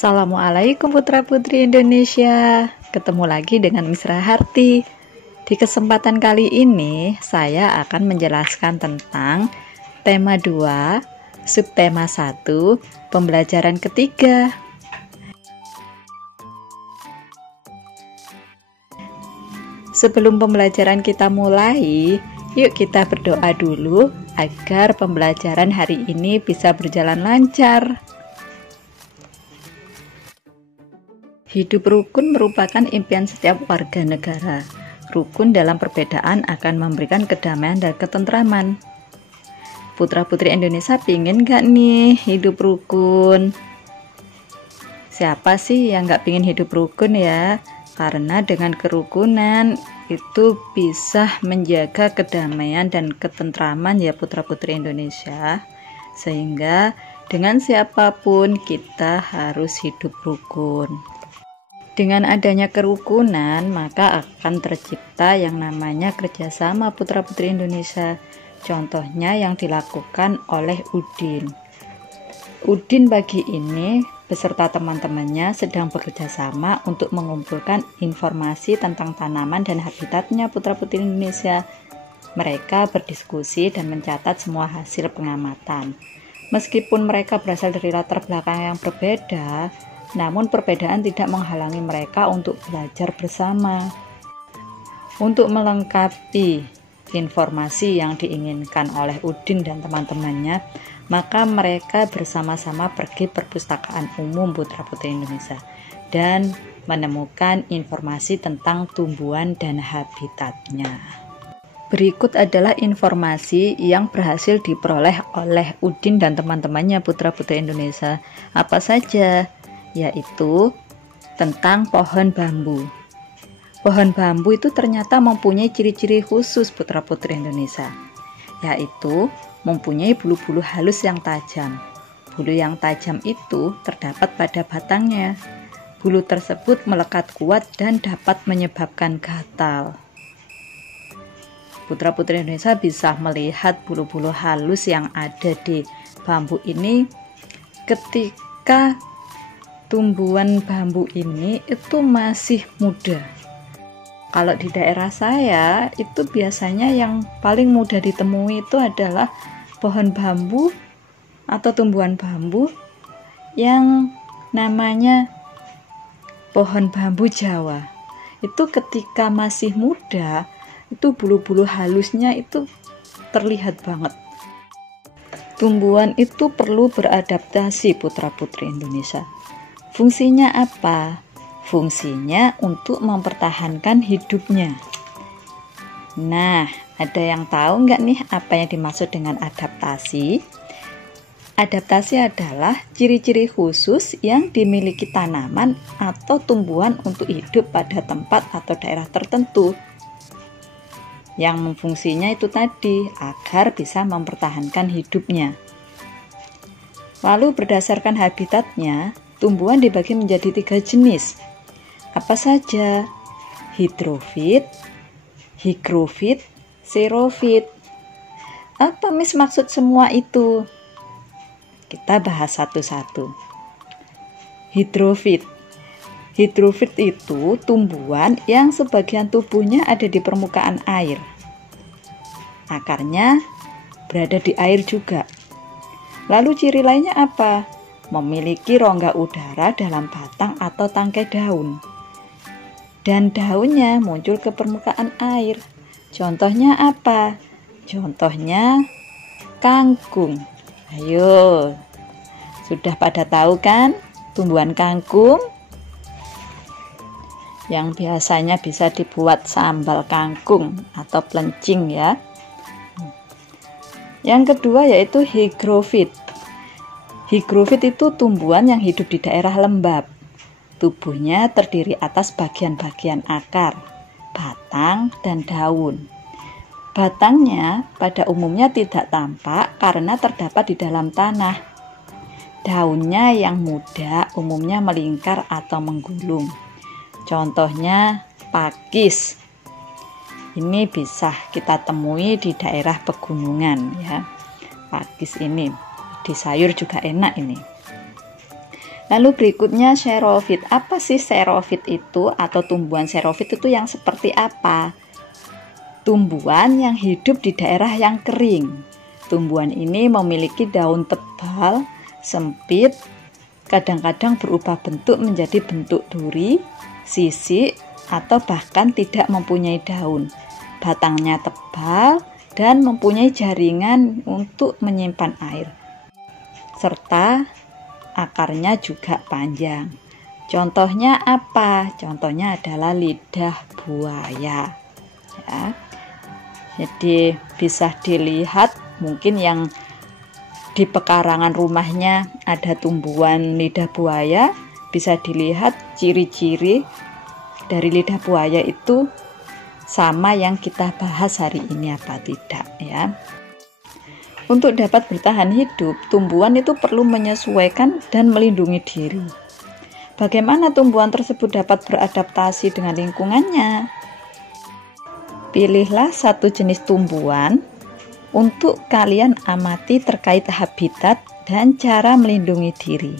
Assalamualaikum putra-putri Indonesia. Ketemu lagi dengan Miss Raharti. Di kesempatan kali ini saya akan menjelaskan tentang tema 2, subtema 1, pembelajaran ketiga. Sebelum pembelajaran kita mulai, yuk kita berdoa dulu agar pembelajaran hari ini bisa berjalan lancar. Hidup rukun merupakan impian setiap warga negara. Rukun dalam perbedaan akan memberikan kedamaian dan ketentraman. Putra-putri Indonesia pingin gak nih hidup rukun? Siapa sih yang gak pingin hidup rukun ya? Karena dengan kerukunan itu bisa menjaga kedamaian dan ketentraman ya putra-putri Indonesia. Sehingga dengan siapapun kita harus hidup rukun. Dengan adanya kerukunan, maka akan tercipta yang namanya kerjasama putra-putri Indonesia. Contohnya yang dilakukan oleh Udin. Udin pagi ini beserta teman-temannya sedang bekerja sama untuk mengumpulkan informasi tentang tanaman dan habitatnya putra-putri Indonesia. Mereka berdiskusi dan mencatat semua hasil pengamatan. Meskipun mereka berasal dari latar belakang yang berbeda, namun perbedaan tidak menghalangi mereka untuk belajar bersama. Untuk melengkapi informasi yang diinginkan oleh Udin dan teman-temannya, maka mereka bersama-sama pergi perpustakaan umum putra-putri Indonesia dan menemukan informasi tentang tumbuhan dan habitatnya. Berikut adalah informasi yang berhasil diperoleh oleh Udin dan teman-temannya putra-putri Indonesia. Apa saja? Yaitu tentang pohon bambu. Pohon bambu itu ternyata mempunyai ciri-ciri khusus putra-putri Indonesia, yaitu mempunyai bulu-bulu halus yang tajam. Bulu yang tajam itu terdapat pada batangnya. Bulu tersebut melekat kuat dan dapat menyebabkan gatal. Putra-putri Indonesia bisa melihat bulu-bulu halus yang ada di bambu ini ketika tumbuhan bambu ini itu masih muda. Kalau di daerah saya itu biasanya yang paling mudah ditemui itu adalah pohon bambu atau tumbuhan bambu yang namanya pohon bambu Jawa. Itu ketika masih muda, itu bulu-bulu halusnya itu terlihat banget. Tumbuhan itu perlu beradaptasi putra-putri Indonesia. Fungsinya apa? Fungsinya untuk mempertahankan hidupnya. Nah, ada yang tahu nggak nih apa yang dimaksud dengan adaptasi? Adaptasi adalah ciri-ciri khusus yang dimiliki tanaman atau tumbuhan untuk hidup pada tempat atau daerah tertentu. Yang fungsinya itu tadi, agar bisa mempertahankan hidupnya. Lalu berdasarkan habitatnya, tumbuhan dibagi menjadi 3 jenis. Apa saja? Hidrofit, higrofit, xerofit. Apa Miss maksud semua itu? Kita bahas satu-satu. Hidrofit. Hidrofit itu tumbuhan yang sebagian tubuhnya ada di permukaan air. Akarnya berada di air juga. Lalu ciri lainnya apa? Memiliki rongga udara dalam batang atau tangkai daun. Dan daunnya muncul ke permukaan air. Contohnya apa? Contohnya kangkung. Ayo, sudah pada tahu kan tumbuhan kangkung? Yang biasanya bisa dibuat sambal kangkung atau plencing ya. Yang kedua yaitu higrofit. Higrofit itu tumbuhan yang hidup di daerah lembab. Tubuhnya terdiri atas bagian-bagian akar, batang, dan daun. Batangnya pada umumnya tidak tampak karena terdapat di dalam tanah. Daunnya yang muda umumnya melingkar atau menggulung. Contohnya pakis. Ini bisa kita temui di daerah pegunungan ya. Pakis ini di sayur juga enak ini. Lalu berikutnya xerofit. Apa sih xerofit itu atau tumbuhan xerofit itu yang seperti apa? Tumbuhan yang hidup di daerah yang kering. Tumbuhan ini memiliki daun tebal, sempit, kadang-kadang berubah bentuk menjadi bentuk duri, sisik, atau bahkan tidak mempunyai daun. Batangnya tebal dan mempunyai jaringan untuk menyimpan air, serta akarnya juga panjang. Contohnya apa? Contohnya adalah lidah buaya. Ya. Jadi bisa dilihat mungkin yang di pekarangan rumahnya ada tumbuhan lidah buaya, bisa dilihat ciri-ciri dari lidah buaya itu sama yang kita bahas hari ini apa tidak ya. Untuk dapat bertahan hidup, tumbuhan itu perlu menyesuaikan dan melindungi diri. Bagaimana tumbuhan tersebut dapat beradaptasi dengan lingkungannya? Pilihlah satu jenis tumbuhan untuk kalian amati terkait habitat dan cara melindungi diri.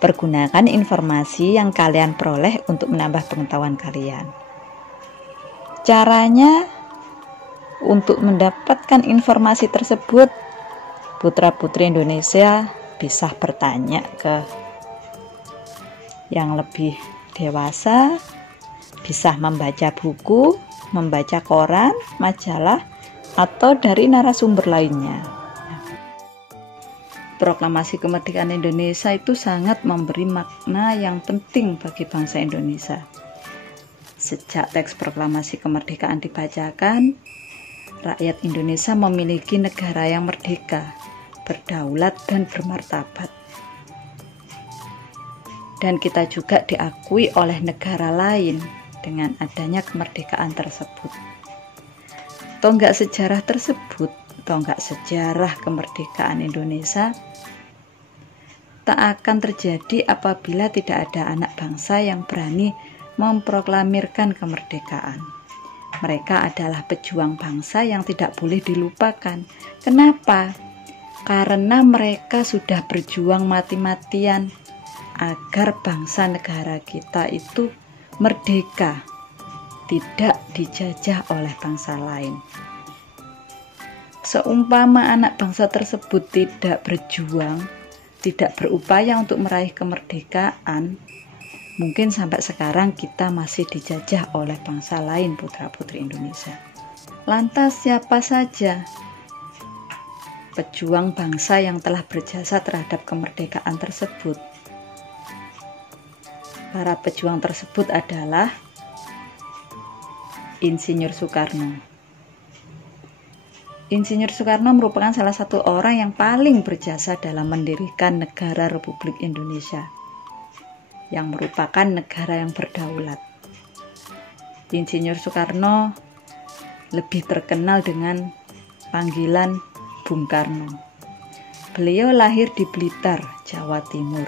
Pergunakan informasi yang kalian peroleh untuk menambah pengetahuan kalian. Caranya untuk mendapatkan informasi tersebut, putra-putri Indonesia bisa bertanya ke yang lebih dewasa, bisa membaca buku, membaca koran, majalah, atau dari narasumber lainnya. Proklamasi kemerdekaan Indonesia itu sangat memberi makna yang penting bagi bangsa Indonesia. Sejak teks proklamasi kemerdekaan dibacakan, rakyat Indonesia memiliki negara yang merdeka, berdaulat, dan bermartabat. Dan kita juga diakui oleh negara lain dengan adanya kemerdekaan tersebut. Tonggak sejarah tersebut, tonggak sejarah kemerdekaan Indonesia, tak akan terjadi apabila tidak ada anak bangsa yang berani memproklamirkan kemerdekaan. Mereka adalah pejuang bangsa yang tidak boleh dilupakan. Kenapa? Karena mereka sudah berjuang mati-matian agar bangsa negara kita itu merdeka, tidak dijajah oleh bangsa lain. Seumpama anak bangsa tersebut tidak berjuang, tidak berupaya untuk meraih kemerdekaan, mungkin sampai sekarang kita masih dijajah oleh bangsa lain, putra-putri Indonesia. Lantas siapa saja pejuang bangsa yang telah berjasa terhadap kemerdekaan tersebut? Para pejuang tersebut adalah Insinyur Soekarno. Insinyur Soekarno merupakan salah satu orang yang paling berjasa dalam mendirikan negara Republik Indonesia, yang merupakan negara yang berdaulat. Insinyur Soekarno lebih terkenal dengan panggilan Bung Karno. Beliau lahir di Blitar, Jawa Timur,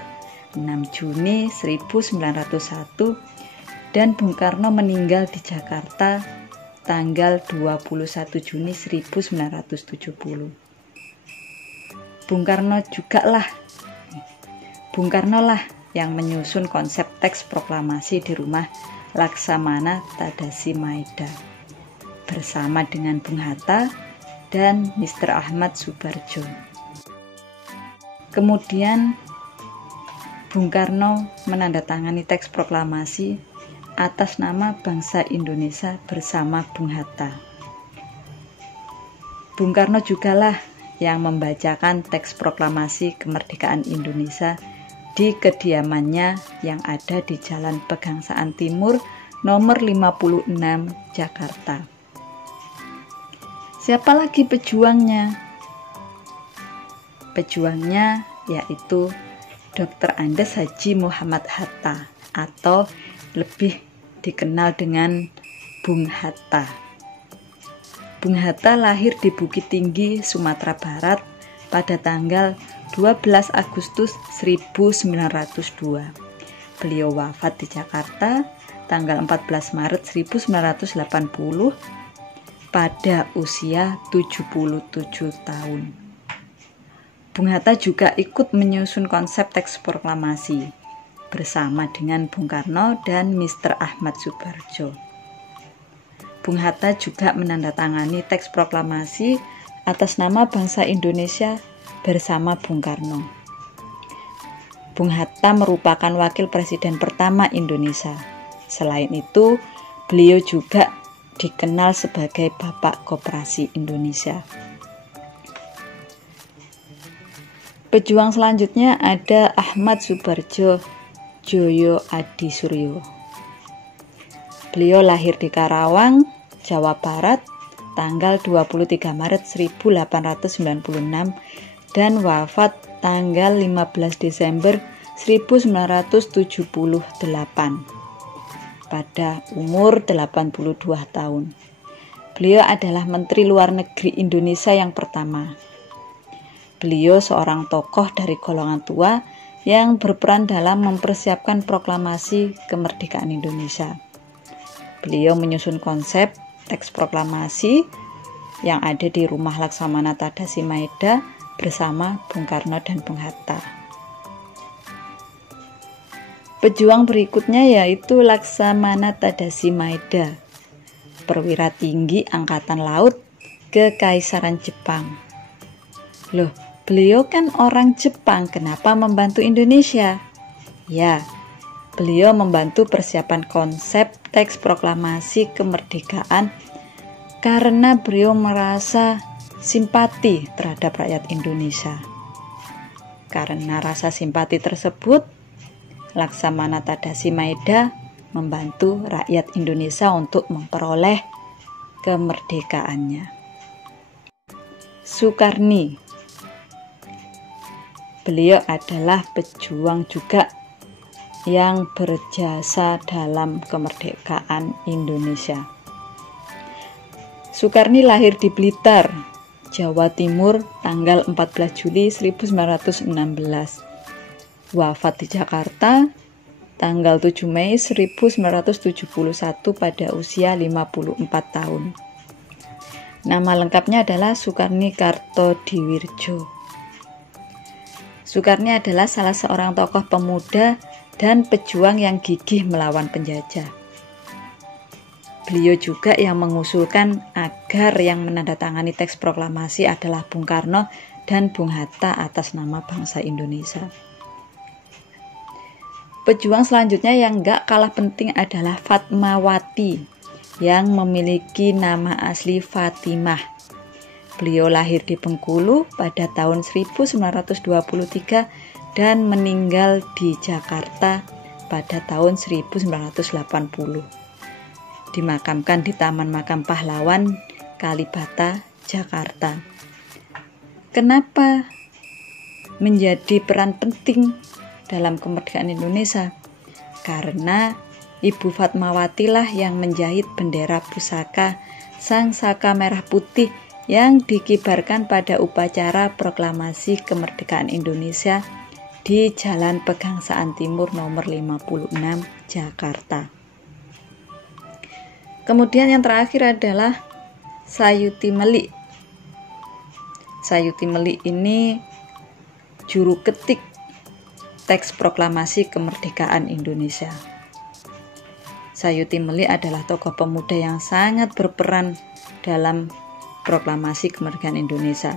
6 Juni 1901, dan Bung Karno meninggal di Jakarta tanggal 21 Juni 1970. Bung Karno lah yang menyusun konsep teks proklamasi di rumah Laksamana Tadasi Maeda bersama dengan Bung Hatta dan Mr. Ahmad Subarjo. Kemudian Bung Karno menandatangani teks proklamasi atas nama bangsa Indonesia bersama Bung Hatta. Bung Karno jugalah yang membacakan teks proklamasi kemerdekaan Indonesia di kediamannya yang ada di Jalan Pegangsaan Timur nomor 56 Jakarta. Siapa lagi pejuangnya? Pejuangnya yaitu Dr. Andes Haji Muhammad Hatta atau lebih dikenal dengan Bung Hatta. Bung Hatta lahir di Bukit Tinggi, Sumatera Barat pada tanggal 12 Agustus 1902. Beliau wafat di Jakarta tanggal 14 Maret 1980 pada usia 77 tahun. Bung Hatta juga ikut menyusun konsep teks proklamasi bersama dengan Bung Karno dan Mr. Ahmad Subarjo. Bung Hatta juga menandatangani teks proklamasi atas nama bangsa Indonesia bersama Bung Karno. Bung Hatta merupakan wakil presiden pertama Indonesia. Selain itu, beliau juga dikenal sebagai Bapak Koperasi Indonesia. Pejuang selanjutnya ada Ahmad Subarjo Joyo Adi Suryo. Beliau lahir di Karawang, Jawa Barat, tanggal 23 Maret 1896 dan wafat tanggal 15 Desember 1978 pada umur 82 tahun. Beliau adalah Menteri Luar Negeri Indonesia yang pertama. Beliau seorang tokoh dari golongan tua yang berperan dalam mempersiapkan proklamasi kemerdekaan Indonesia. Beliau menyusun konsep teks proklamasi yang ada di Rumah Laksamana Tadasi Maeda bersama Bung Karno dan Bung Hatta. Pejuang berikutnya yaitu Laksamana Tadasi Maeda, perwira tinggi Angkatan Laut Kekaisaran Jepang. Loh, beliau kan orang Jepang, kenapa membantu Indonesia? Ya, beliau membantu persiapan konsep teks proklamasi kemerdekaan karena beliau merasa simpati terhadap rakyat Indonesia. Karena rasa simpati tersebut, Laksamana Tadasi Maeda membantu rakyat Indonesia untuk memperoleh kemerdekaannya. Sukarni, beliau adalah pejuang juga yang berjasa dalam kemerdekaan Indonesia. Sukarni lahir di Blitar, Jawa Timur, tanggal 14 Juli 1916. Wafat di Jakarta, tanggal 7 Mei 1971 pada usia 54 tahun. Nama lengkapnya adalah Sukarni Kartodiwirjo. Sukarni adalah salah seorang tokoh pemuda dan pejuang yang gigih melawan penjajah. Beliau juga yang mengusulkan agar yang menandatangani teks proklamasi adalah Bung Karno dan Bung Hatta atas nama bangsa Indonesia. Pejuang selanjutnya yang gak kalah penting adalah Fatmawati yang memiliki nama asli Fatimah. Beliau lahir di Bengkulu pada tahun 1923 dan meninggal di Jakarta pada tahun 1980. Dimakamkan di Taman Makam Pahlawan, Kalibata, Jakarta. Kenapa menjadi peran penting dalam kemerdekaan Indonesia? Karena Ibu Fatmawati lah yang menjahit bendera pusaka Sang Saka Merah Putih yang dikibarkan pada upacara proklamasi kemerdekaan Indonesia di Jalan Pegangsaan Timur nomor 56, Jakarta. Kemudian yang terakhir adalah Sayuti Melik. Sayuti Melik ini juru ketik teks proklamasi kemerdekaan Indonesia. Sayuti Melik adalah tokoh pemuda yang sangat berperan dalam proklamasi kemerdekaan Indonesia.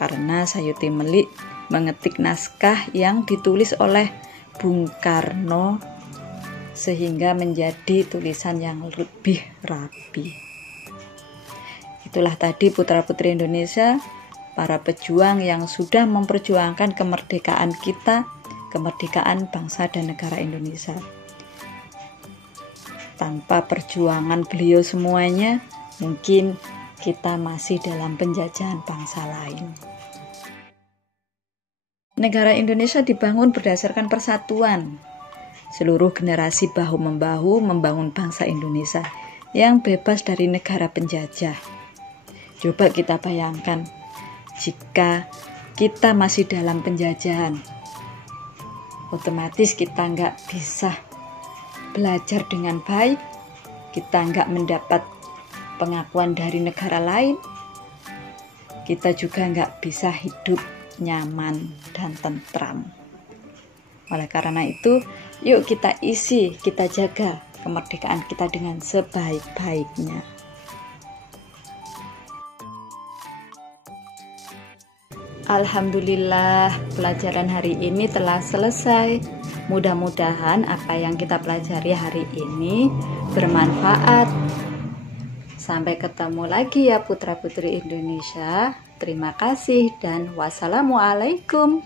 Karena Sayuti Melik mengetik naskah yang ditulis oleh Bung Karno sehingga menjadi tulisan yang lebih rapi. Itulah tadi putra-putri Indonesia, para pejuang yang sudah memperjuangkan kemerdekaan kita, kemerdekaan bangsa dan negara Indonesia. Tanpa perjuangan beliau semuanya, mungkin kita masih dalam penjajahan bangsa lain. Negara Indonesia dibangun berdasarkan persatuan. Seluruh generasi bahu-membahu membangun bangsa Indonesia yang bebas dari negara penjajah. Coba kita bayangkan, jika kita masih dalam penjajahan, otomatis kita nggak bisa belajar dengan baik, kita nggak mendapat pengakuan dari negara lain, kita juga nggak bisa hidup nyaman dan tentram. Oleh karena itu, Yuk kita isi, kita jaga kemerdekaan kita dengan sebaik-baiknya. Alhamdulillah, pelajaran hari ini telah selesai. Mudah-mudahan apa yang kita pelajari hari ini bermanfaat. Sampai ketemu lagi ya putra-putri Indonesia. Terima kasih dan wassalamualaikum.